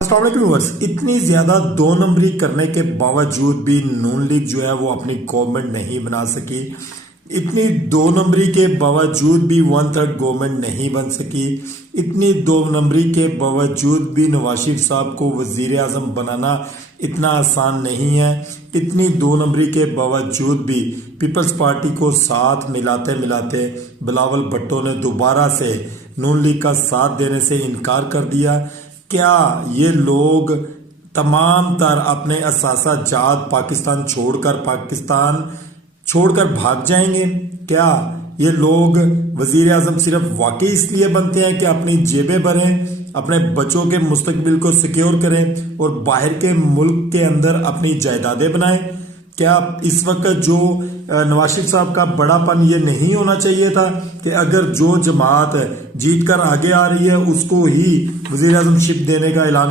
السلام علیکم ویورز، اتنی زیادہ دو نمبری کرنے کے باوجود بھی نون لیگ جو ہے وہ اپنی گورنمنٹ نہیں بنا سکی۔ اتنی دو نمبری کے باوجود بھی 1/3 گورنمنٹ نہیں بن سکی۔ اتنی دو نمبری کے باوجود بھی نواز شریف صاحب کو وزیر اعظم بنانا اتنا آسان نہیں ہے۔ اتنی دو نمبری کے باوجود بھی پیپلز پارٹی کو ساتھ ملاتے بلاول بھٹو نے دوبارہ سے نون لیگ کا ساتھ دینے سے انکار کر دیا۔ کیا یہ لوگ تمام تر اپنے اثاثہ جات پاکستان چھوڑ کر بھاگ جائیں گے؟ کیا یہ لوگ وزیر اعظم صرف واقعی اس لیے بنتے ہیں کہ اپنی جیبیں بھریں، اپنے بچوں کے مستقبل کو سیکیور کریں اور باہر کے ملک کے اندر اپنی جائیدادیں بنائیں؟ کیا اس وقت جو نواز شریف صاحب کا بڑا پن یہ نہیں ہونا چاہیے تھا کہ اگر جو جماعت جیت کر آگے آ رہی ہے اس کو ہی وزیر اعظم شپ دینے کا اعلان